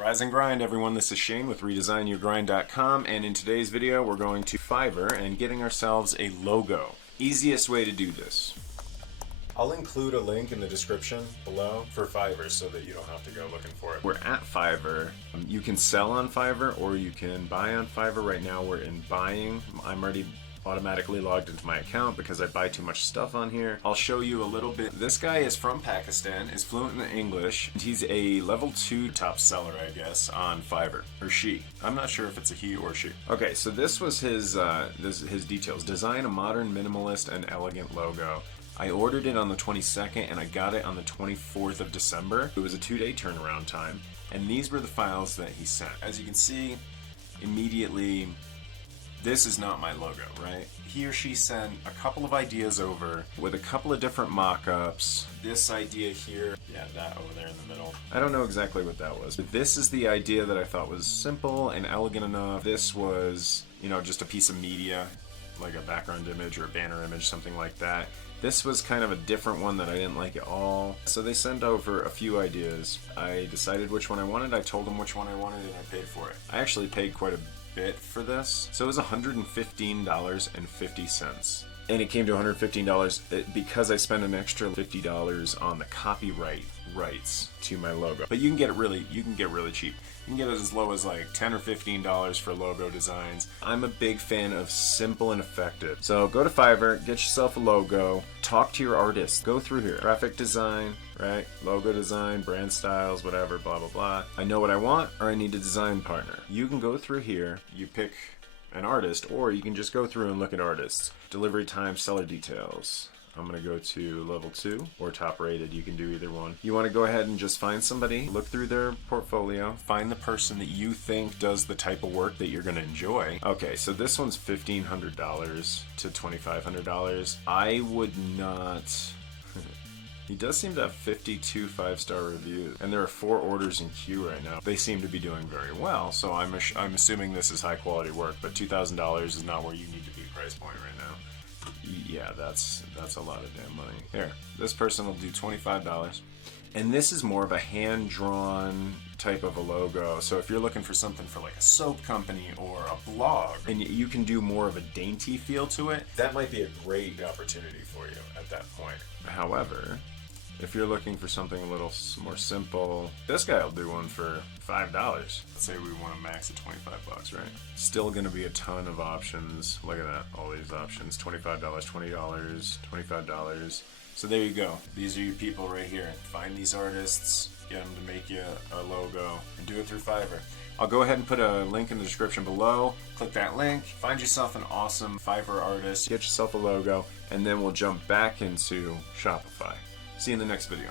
Rise and grind, everyone. This is Shane with ReDesignYourGrind.com, and in today's video we're going to Fiverr and getting ourselves a logo. Easiest way to do this. I'll include a link in the description below for Fiverr so that you don't have to go looking for it. We're at Fiverr. You can sell on Fiverr or you can buy on Fiverr. Right now we're in buying. I'm already automatically logged into my account because I buy too much stuff on here. I'll show you a little bit. This guy is from Pakistan, is fluent in English, and he's a level 2 top seller, I guess, on Fiverr. Or she. I'm not sure if it's a he or she. Okay, so this was his details. Design a modern, minimalist, and elegant logo. I ordered it on the 22nd and I got it on the 24th of December. It was a 2-day turnaround time, and these were the files that he sent. As you can see, immediately, this is not my logo, right? He or she sent a couple of ideas over with a couple of different mock-ups. This idea here, yeah, that over there in the middle. I don't know exactly what that was, but this is the idea that I thought was simple and elegant enough. This was, just a piece of media, like a background image or a banner image, something like that. This was kind of a different one that I didn't like at all. So they sent over a few ideas. I decided which one I wanted. I told them which one I wanted and I paid for it. I actually paid quite a bit for this. So it was $115.50. And it came to $115 because I spent an extra $50 on the copyright rights to my logo. But you can get it really cheap. You can get it as low as like $10 or $15 for logo designs. I'm a big fan of simple and effective. So go to Fiverr, get yourself a logo, talk to your artist, go through here. Graphic design, right? Logo design, brand styles, whatever, blah, blah, blah. I know what I want or I need a design partner. You can go through here, you pick an artist, or you can just go through and look at artists. Delivery time, seller details. I'm going to go to level 2 or top rated. You can do either one. You want to go ahead and just find somebody, look through their portfolio, find the person that you think does the type of work that you're going to enjoy. Okay, so this one's $1,500 to $2,500. I would not... He does seem to have 52 5-star reviews, and there are 4 orders in queue right now. They seem to be doing very well, so I'm assuming this is high quality work, but $2,000 is not where you need to be price point right now. Yeah, that's a lot of damn money. Here, this person will do $25, and this is more of a hand-drawn type of a logo. So if you're looking for something for like a soap company or a blog, and you can do more of a dainty feel to it, that might be a great opportunity for you at that point. However, if you're looking for something a little more simple, this guy will do one for $5. Let's say we want a max of $25, right? Still gonna be a ton of options. Look at that, all these options. $25, $20, $25. So there you go. These are your people right here. Find these artists, get them to make you a logo, and do it through Fiverr. I'll go ahead and put a link in the description below. Click that link, find yourself an awesome Fiverr artist, get yourself a logo, and then we'll jump back into Shopify. See you in the next video.